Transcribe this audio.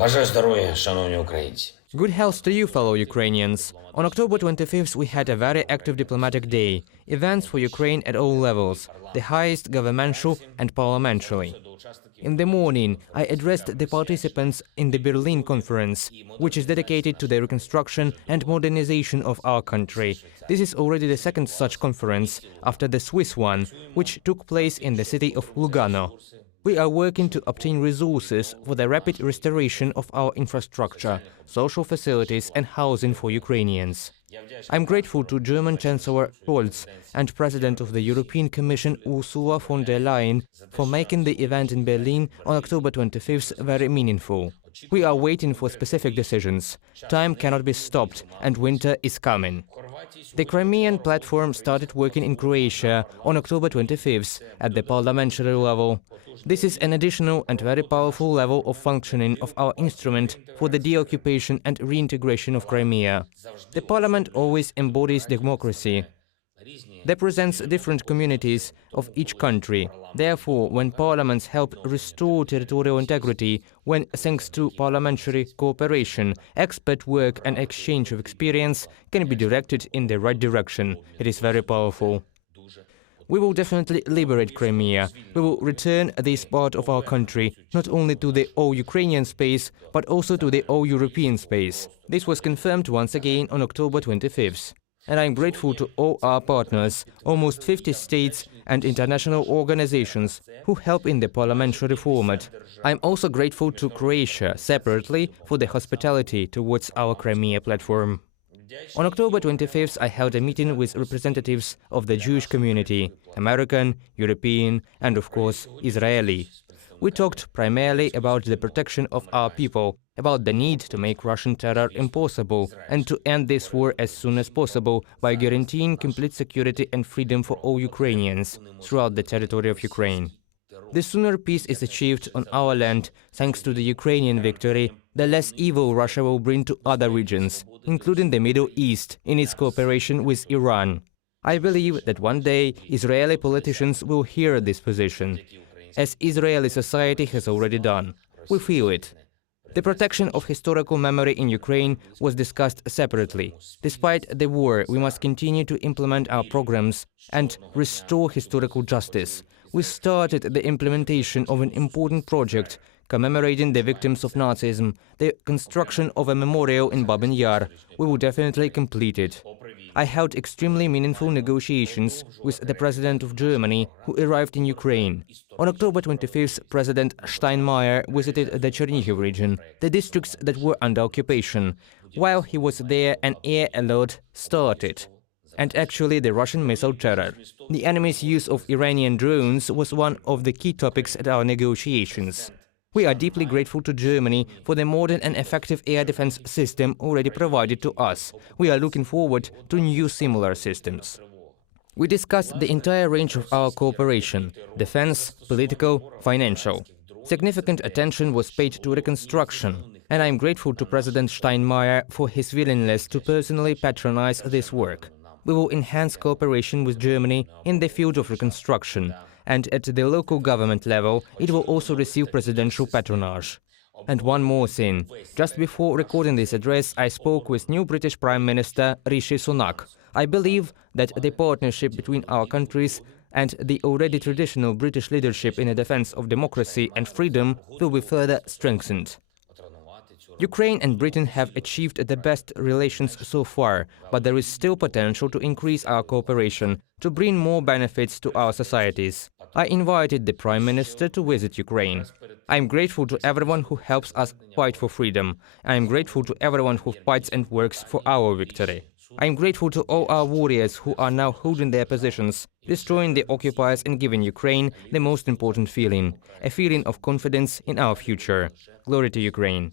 Бажаю здоров'я, шановні українці. Good health to you, fellow Ukrainians. On October 25th, we had a very active diplomatic day. Events for Ukraine at all levels, the highest governmental and parliamentary. In the morning, I addressed the participants in the Berlin conference, which is dedicated to the reconstruction and modernization of our country. This is already the second such conference, after the Swiss one, which took place in the city of Lugano. We are working to obtain resources for the rapid restoration of our infrastructure, social facilities and housing for Ukrainians. I'm grateful to German Chancellor Scholz and President of the European Commission Ursula von der Leyen for making the event in Berlin on October 25th very meaningful. We are waiting for specific decisions. Time cannot be stopped and winter is coming. The Crimea Platform started working in Croatia on October 25th at the parliamentary level. This is an additional and very powerful level of functioning of our instrument for the deoccupation and reintegration of Crimea. The parliament always embodies democracy. Represents different communities of each country. Therefore, when parliaments help restore territorial integrity, when, thanks to parliamentary cooperation, expert work and exchange of experience can be directed in the right direction, it is very powerful. We will definitely liberate Crimea. We will return this part of our country not only to the all-Ukrainian space, but also to the all-European space. This was confirmed once again on October 25th. And I'm grateful to all our partners, almost 50 states and international organizations, who help in the parliamentary format. I'm also grateful to Croatia, separately, for the hospitality towards our Crimea platform. On October 25th, I held a meeting with representatives of the Jewish community, American, European, and of course, Israeli. We talked primarily about the protection of our people, about the need to make Russian terror impossible and to end this war as soon as possible by guaranteeing complete security and freedom for all Ukrainians throughout the territory of Ukraine. The sooner peace is achieved on our land, thanks to the Ukrainian victory, the less evil Russia will bring to other regions, including the Middle East, in its cooperation with Iran. I believe that one day Israeli politicians will hear this position, as Israeli society has already done. We feel it. The protection of historical memory in Ukraine was discussed separately. Despite the war, we must continue to implement our programs and restore historical justice. We started the implementation of an important project commemorating the victims of Nazism, the construction of a memorial in Babin Yar. We will definitely complete it. I held extremely meaningful negotiations with the President of Germany, who arrived in Ukraine. On October 25th, President Steinmeier visited the Chernihiv region, the districts that were under occupation. While he was there, an air alert started. And actually the Russian missile terror. The enemy's use of Iranian drones was one of the key topics at our negotiations. We are deeply grateful to Germany for the modern and effective air defense system already provided to us. We are looking forward to new similar systems. We discussed the entire range of our cooperation – defense, political, financial. Significant attention was paid to reconstruction, and I am grateful to President Steinmeier for his willingness to personally patronize this work. We will enhance cooperation with Germany in the field of reconstruction, and at the local government level, it will also receive presidential patronage. And one more thing. Just before recording this address, I spoke with new British Prime Minister Rishi Sunak. I believe that the partnership between our countries and the already traditional British leadership in the defense of democracy and freedom will be further strengthened. Ukraine and Britain have achieved the best relations so far, but there is still potential to increase our cooperation, to bring more benefits to our societies. I invited the Prime Minister to visit Ukraine. I am grateful to everyone who helps us fight for freedom. I am grateful to everyone who fights and works for our victory. I am grateful to all our warriors who are now holding their positions, destroying the occupiers and giving Ukraine the most important feeling, a feeling of confidence in our future. Glory to Ukraine.